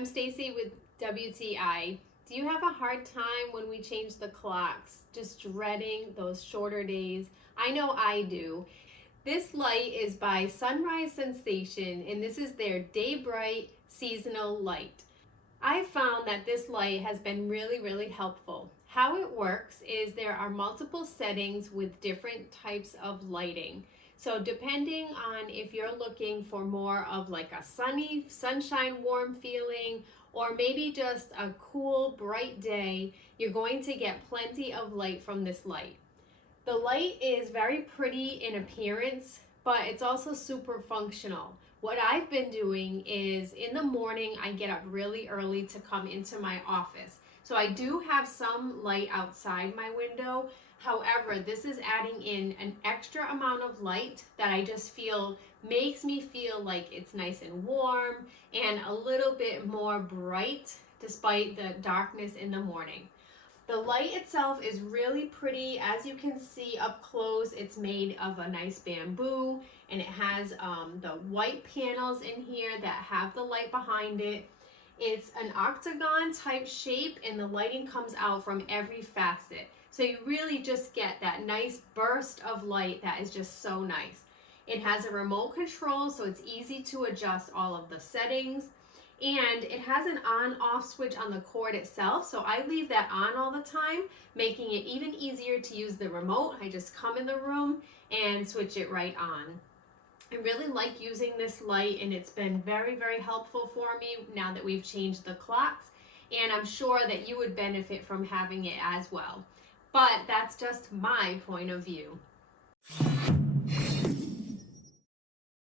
I'm Stacy with WTI. Do you have a hard time when we change the clocks? Just dreading those shorter days? I know I do. This light is by Sunrise Sensation, and this is their Day Bright Seasonal Light. I found that this light has been really helpful. How it works is there are multiple settings with different types of lighting. So depending on if you're looking for more of like a sunny, sunshine, warm feeling, or maybe just a cool, bright day, you're going to get plenty of light from this light. The light is very pretty in appearance, but it's also super functional. What I've been doing is in the morning, I get up really early to come into my office. So I do have some light outside my window. However, this is adding in an extra amount of light that I just feel makes me feel like it's nice and warm and a little bit more bright despite the darkness in the morning. The light itself is really pretty. As you can see up close, it's made of a nice bamboo, and it has the white panels in here that have the light behind it. It's an octagon type shape, and the lighting comes out from every facet. So you really just get that nice burst of light that is just so nice. It has a remote control, so it's easy to adjust all of the settings. And it has an on-off switch on the cord itself, so I leave that on all the time, making it even easier to use the remote. I just come in the room and switch it right on. I really like using this light, and it's been very helpful for me now that we've changed the clocks, and I'm sure that you would benefit from having it as well. But that's just my point of view.